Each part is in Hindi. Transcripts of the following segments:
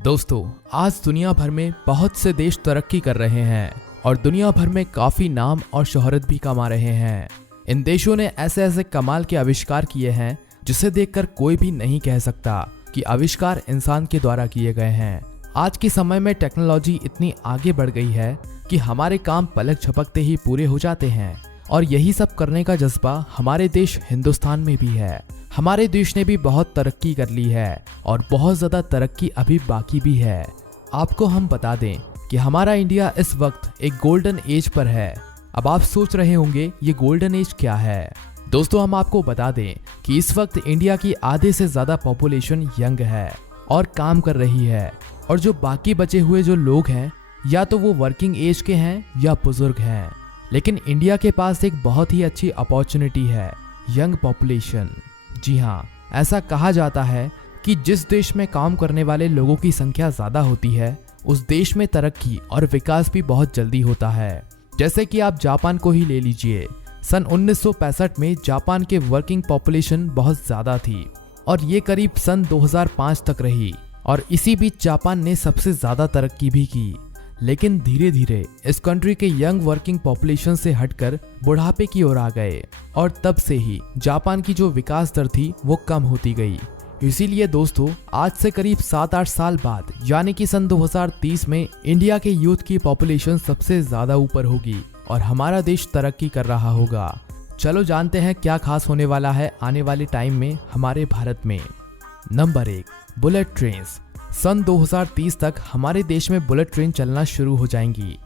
दोस्तों, आज दुनिया भर में बहुत से देश तरक्की कर रहे हैं और दुनिया भर में काफी नाम और शोहरत भी कमा रहे हैं। इन देशों ने ऐसे ऐसे कमाल के आविष्कार किए हैं जिसे देखकर कोई भी नहीं कह सकता कि आविष्कार इंसान के द्वारा किए गए हैं। आज के समय में टेक्नोलॉजी इतनी आगे बढ़ गई है कि हमारे काम पलक झपकते ही पूरे हो जाते हैं और यही सब करने का जज्बा हमारे देश हिंदुस्तान में भी है। हमारे देश ने भी बहुत तरक्की कर ली है और बहुत ज़्यादा तरक्की अभी बाकी भी है। आपको हम बता दें कि हमारा इंडिया इस वक्त एक गोल्डन एज पर है। अब आप सोच रहे होंगे ये गोल्डन एज क्या है। दोस्तों, हम आपको बता दें कि इस वक्त इंडिया की आधे से ज़्यादा पॉपुलेशन यंग है और काम कर रही है, और जो बाकी बचे हुए जो लोग हैं या तो वो वर्किंग एज के हैं या बुजुर्ग हैं। लेकिन इंडिया के पास एक बहुत ही अच्छी अपॉर्चुनिटी है, यंग पॉपुलेशन। जी हाँ, ऐसा कहा जाता है कि जिस देश में काम करने वाले लोगों की संख्या ज़्यादा होती है उस देश में तरक्की और विकास भी बहुत जल्दी होता है। जैसे कि आप जापान को ही ले लीजिए। सन 1965 में जापान के वर्किंग पॉपुलेशन बहुत ज़्यादा थी और ये करीब सन 2005 तक रही, और इसी बीच जापान ने सबसे ज़्यादा तरक्की भी की। लेकिन धीरे धीरे इस कंट्री के यंग वर्किंग पॉपुलेशन से हटकर बुढ़ापे की ओर आ गए और तब से ही जापान की जो विकास दर थी वो कम होती गई। इसीलिए दोस्तों, आज से करीब 7-8 साल बाद यानी कि सन 2030 में इंडिया के यूथ की पॉपुलेशन सबसे ज्यादा ऊपर होगी और हमारा देश तरक्की कर रहा होगा। चलो जानते हैं क्या खास होने वाला है आने वाले टाइम में हमारे भारत में। Number 1, bullet trains. सन 2030 तक हमारे देश में बुलेट ट्रेन चलना शुरू हो जाएंगी,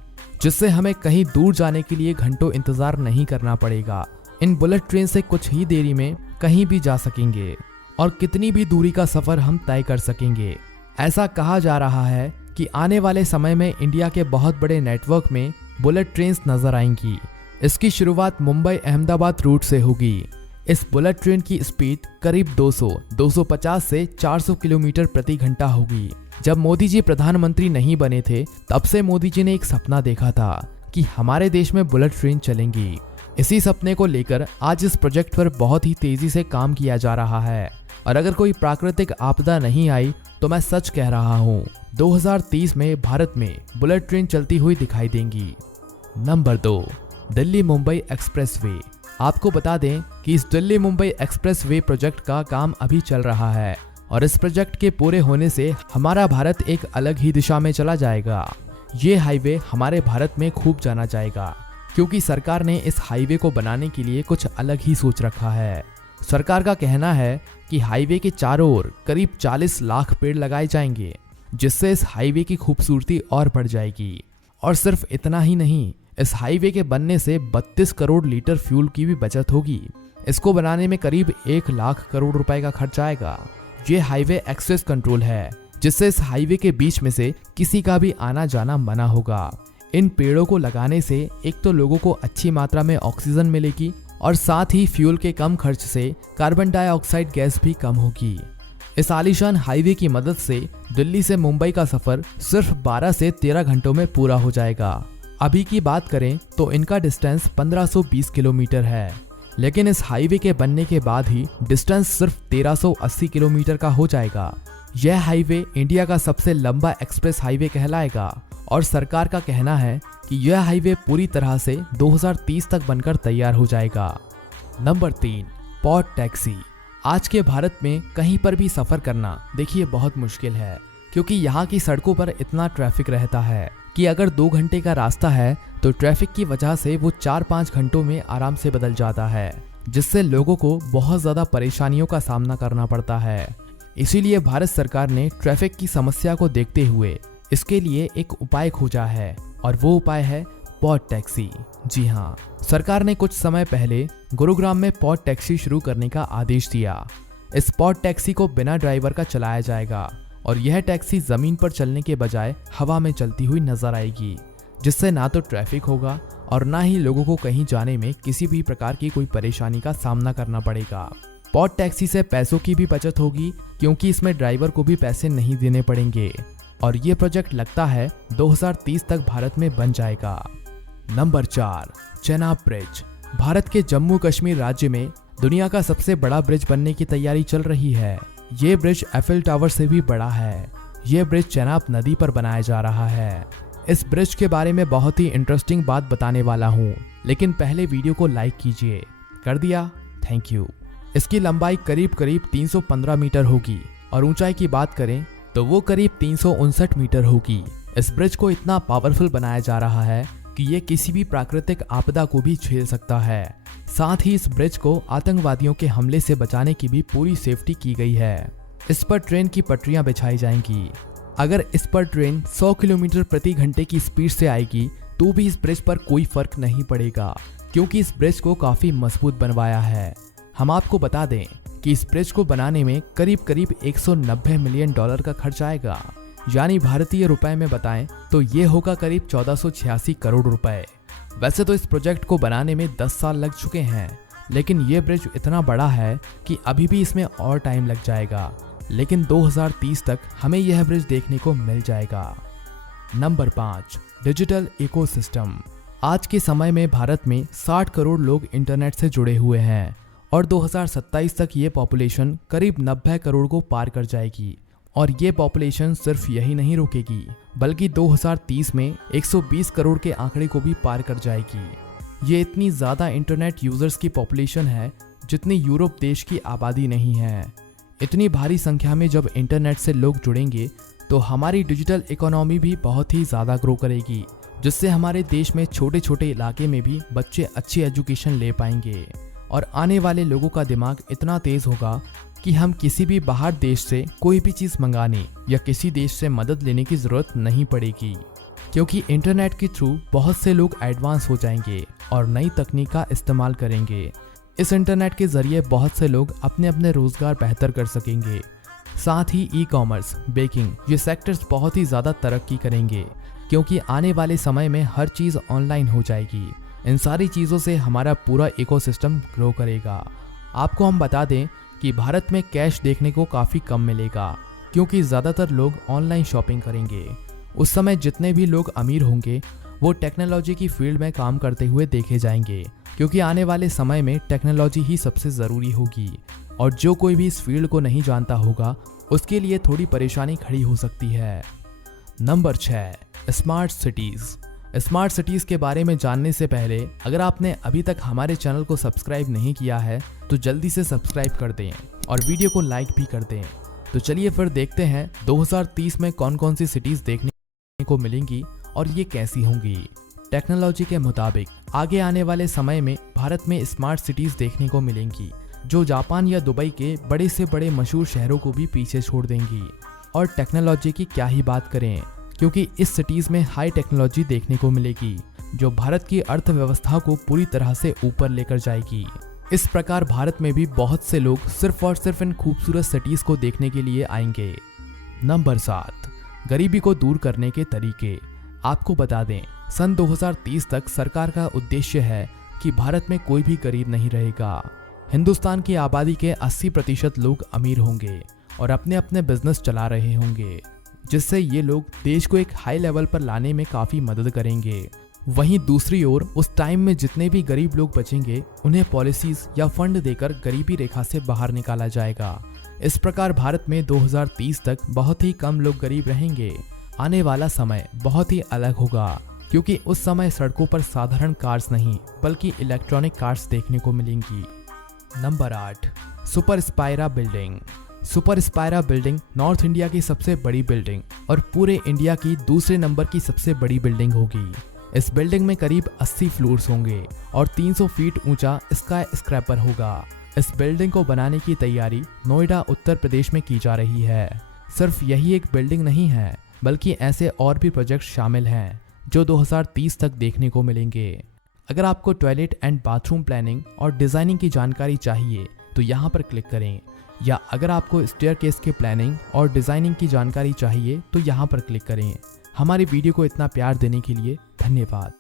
जिससे हमें कहीं दूर जाने के लिए घंटों इंतजार नहीं करना पड़ेगा। इन बुलेट ट्रेन से कुछ ही देरी में कहीं भी जा सकेंगे और कितनी भी दूरी का सफर हम तय कर सकेंगे। ऐसा कहा जा रहा है कि आने वाले समय में इंडिया के बहुत बड़े नेटवर्क में बुलेट ट्रेन नजर आएंगी। इसकी शुरुआत मुंबई अहमदाबाद रूट से होगी। इस बुलेट ट्रेन की स्पीड करीब 200-250 से 400 किलोमीटर प्रति घंटा होगी। जब मोदी जी प्रधानमंत्री नहीं बने थे तब से मोदी जी ने एक सपना देखा था कि हमारे देश में बुलेट ट्रेन चलेंगी। इसी सपने को लेकर आज इस प्रोजेक्ट पर बहुत ही तेजी से काम किया जा रहा है, और अगर कोई प्राकृतिक आपदा नहीं आई तो मैं सच कह रहा हूँ 2030 में भारत में बुलेट ट्रेन चलती हुई दिखाई देंगी। Number 2, Delhi Mumbai expressway. आपको बता दें कि इस दिल्ली मुंबई एक्सप्रेसवे प्रोजेक्ट का काम अभी चल रहा है और इस प्रोजेक्ट के पूरे होने से हमारा भारत एक अलग ही दिशा में चला जाएगा। ये हाईवे हमारे भारत में खूब जाना जाएगा क्योंकि सरकार ने इस हाईवे को बनाने के लिए कुछ अलग ही सोच रखा है। सरकार का कहना है कि हाईवे के चारों ओर करीब 40 लाख पेड़ लगाए जाएंगे, जिससे इस हाईवे की खूबसूरती और बढ़ जाएगी। और सिर्फ इतना ही नहीं, इस हाईवे के बनने से 32 करोड़ लीटर फ्यूल की भी बचत होगी। इसको बनाने में करीब 1 लाख करोड़ रुपए का खर्च आएगा। ये हाईवे एक्सेस कंट्रोल है, जिससे इस हाईवे के बीच में से किसी का भी आना जाना मना होगा। इन पेड़ों को लगाने से एक तो लोगों को अच्छी मात्रा में ऑक्सीजन मिलेगी और साथ ही फ्यूल के कम खर्च से कार्बन डाइऑक्साइड गैस भी कम होगी। इस आलीशान हाईवे की मदद से दिल्ली से मुंबई का सफर सिर्फ 12 से 13 घंटों में पूरा हो जाएगा। अभी की बात करें तो इनका डिस्टेंस 1520 किलोमीटर है, लेकिन इस हाईवे के बनने के बाद ही डिस्टेंस सिर्फ 1380 किलोमीटर का हो जाएगा। यह हाईवे इंडिया का सबसे लंबा एक्सप्रेस हाईवे कहलाएगा और सरकार का कहना है कि यह हाईवे पूरी तरह से 2030 तक बनकर तैयार हो जाएगा। Number 3, pod taxi. आज के भारत में कहीं पर भी सफर करना देखिए बहुत मुश्किल है, क्योंकि यहाँ की सड़कों पर इतना ट्रैफिक रहता है कि अगर 2 घंटे का रास्ता है तो ट्रैफिक की वजह से वो 4-5 घंटों में आराम से बदल जाता है, जिससे लोगों को बहुत ज़्यादा परेशानियों का सामना करना पड़ता है। इसीलिए भारत सरकार ने ट्रैफिक की समस्या को देखते हुए इसके लिए एक उपाय खोजा है, और वो उपाय है पॉड टैक्सी। जी हाँ, सरकार ने कुछ समय पहले गुरुग्राम में पॉड टैक्सी शुरू करने का आदेश दिया। इस पॉड टैक्सी को बिना ड्राइवर का चलाया जाएगा और यह टैक्सी जमीन पर चलने के बजाय हवा में चलती हुई नजर आएगी, जिससे ना तो ट्रैफिक होगा और ना ही लोगों को कहीं जाने में किसी भी प्रकार की कोई परेशानी का सामना करना पड़ेगा। पॉड टैक्सी से पैसों की भी बचत होगी क्योंकि इसमें ड्राइवर को भी पैसे नहीं देने पड़ेंगे, और ये प्रोजेक्ट लगता है 2030 तक भारत में बन जाएगा। Number 4, Chenab bridge. भारत के जम्मू कश्मीर राज्य में दुनिया का सबसे बड़ा ब्रिज बनने की तैयारी चल रही है। ये ब्रिज एफिल टावर से भी बड़ा है। ये ब्रिज चेनाब नदी पर बनाया जा रहा है। इस ब्रिज के बारे में बहुत ही इंटरेस्टिंग बात बताने वाला हूँ, लेकिन पहले वीडियो को लाइक कीजिए। कर दिया? Thank you. इसकी लंबाई करीब 315 मीटर होगी और ऊंचाई की बात करें तो वो करीब 359 मीटर होगी। इस ब्रिज को इतना पावरफुल बनाया जा रहा है कि ये किसी भी प्राकृतिक आपदा को भी झेल सकता है। साथ ही इस ब्रिज को आतंकवादियों के हमले से बचाने की भी पूरी सेफ्टी की गई है। इस पर ट्रेन की पटरियां बिछाई जाएंगी। अगर इस पर ट्रेन 100 किलोमीटर प्रति घंटे की स्पीड से आएगी तो भी इस ब्रिज पर कोई फर्क नहीं पड़ेगा, क्योंकि इस ब्रिज को काफी मजबूत बनवाया है। हम आपको बता दें कि इस ब्रिज को बनाने में करीब 190 मिलियन डॉलर का खर्च आएगा, यानी भारतीय रुपए में बताएं तो ये होगा करीब 1486 करोड़ रुपए। वैसे तो इस प्रोजेक्ट को बनाने में 10 साल लग चुके हैं, लेकिन ये ब्रिज इतना बड़ा है कि अभी भी इसमें और टाइम लग जाएगा, लेकिन 2030 तक हमें यह ब्रिज देखने को मिल जाएगा। Number 5, digital ecosystem. आज के समय में भारत में 60 करोड़ लोग इंटरनेट से जुड़े हुए हैं और 2027 तक ये पॉपुलेशन करीब 90 करोड़ को पार कर जाएगी। और ये पॉपुलेशन सिर्फ यही नहीं रुकेगी, बल्कि 2030 में 120 करोड़ के आंकड़े को भी पार कर जाएगी। ये इतनी ज़्यादा इंटरनेट यूजर्स की पॉपुलेशन है जितनी यूरोप देश की आबादी नहीं है। इतनी भारी संख्या में जब इंटरनेट से लोग जुड़ेंगे तो हमारी डिजिटल इकोनॉमी भी बहुत ही ज़्यादा ग्रो करेगी, जिससे हमारे देश में छोटे छोटे इलाके में भी बच्चे अच्छी एजुकेशन ले पाएंगे। और आने वाले लोगों का दिमाग इतना तेज़ होगा कि हम किसी भी बाहर देश से कोई भी चीज़ मंगाने या किसी देश से मदद लेने की ज़रूरत नहीं पड़ेगी, क्योंकि इंटरनेट के थ्रू बहुत से लोग एडवांस हो जाएंगे और नई तकनीक का इस्तेमाल करेंगे। इस इंटरनेट के ज़रिए बहुत से लोग अपने अपने रोज़गार बेहतर कर सकेंगे। साथ ही ई कॉमर्स, बेकिंग, ये सेक्टर्स बहुत ही ज़्यादा तरक्की करेंगे, क्योंकि आने वाले समय में हर चीज़ ऑनलाइन हो जाएगी। इन सारी चीज़ों से हमारा पूरा इकोसिस्टम ग्रो करेगा। आपको हम बता दें कि भारत में कैश देखने को काफ़ी कम मिलेगा, क्योंकि ज़्यादातर लोग ऑनलाइन शॉपिंग करेंगे। उस समय जितने भी लोग अमीर होंगे वो टेक्नोलॉजी की फील्ड में काम करते हुए देखे जाएंगे, क्योंकि आने वाले समय में टेक्नोलॉजी ही सबसे ज़रूरी होगी। और जो कोई भी इस फील्ड को नहीं जानता होगा उसके लिए थोड़ी परेशानी खड़ी हो सकती है। Number 6, smart cities. Smart cities के बारे में जानने से पहले अगर आपने अभी तक हमारे चैनल को सब्सक्राइब नहीं किया है तो जल्दी से सब्सक्राइब कर दें और वीडियो को लाइक भी कर दें। तो चलिए फिर देखते हैं 2030 में कौन कौन सी सिटीज़ देखने को मिलेंगी और ये कैसी होंगी। टेक्नोलॉजी के मुताबिक आगे आने वाले समय में भारत में स्मार्ट सिटीज़ देखने को मिलेंगी, जो जापान या दुबई के बड़े से बड़े मशहूर शहरों को भी पीछे छोड़ देंगी। और टेक्नोलॉजी की क्या ही बात करें, क्योंकि इस सिटीज़ में हाई टेक्नोलॉजी देखने को मिलेगी, जो भारत की अर्थव्यवस्था को पूरी तरह से ऊपर लेकर जाएगी। इस प्रकार भारत में भी बहुत से लोग सिर्फ और सिर्फ इन खूबसूरत सिटीज़ को देखने के लिए आएंगे। नंबर 7, गरीबी को दूर करने के तरीके। आपको बता दें, सन 2030 तक सरकार का उद्देश्य है कि भारत में कोई भी गरीब नहीं रहेगा। हिंदुस्तान की आबादी के 80% लोग अमीर होंगे और अपने अपने बिजनेस चला रहे होंगे, जिससे ये लोग देश को एक हाई लेवल पर लाने में काफ़ी मदद करेंगे। वहीं दूसरी ओर उस टाइम में जितने भी गरीब लोग बचेंगे उन्हें पॉलिसीज या फंड देकर गरीबी रेखा से बाहर निकाला जाएगा। इस प्रकार भारत में 2030 तक बहुत ही कम लोग गरीब रहेंगे। आने वाला समय बहुत ही अलग होगा, क्योंकि उस समय सड़कों पर साधारण कार्स नहीं बल्कि इलेक्ट्रॉनिक कार्स देखने को मिलेंगी। Number 8, super Spyra building. Super Spyra building north India की सबसे बड़ी बिल्डिंग और पूरे इंडिया की दूसरे नंबर की सबसे बड़ी बिल्डिंग होगी। इस बिल्डिंग में करीब 80 फ्लोर्स होंगे और 300 फीट ऊंचा स्काई स्क्रैपर होगा। इस बिल्डिंग को बनाने की तैयारी नोएडा, उत्तर प्रदेश में की जा रही है। सिर्फ यही एक बिल्डिंग नहीं है, बल्कि ऐसे और भी प्रोजेक्ट शामिल हैं जो 2030 तक देखने को मिलेंगे। अगर आपको टॉयलेट एंड बाथरूम प्लानिंग और डिज़ाइनिंग की जानकारी चाहिए तो यहाँ पर क्लिक करें, या अगर आपको स्टेयरकेस के प्लानिंग और डिज़ाइनिंग की जानकारी चाहिए तो यहाँ पर क्लिक करें। हमारी वीडियो को इतना प्यार देने के लिए धन्यवाद।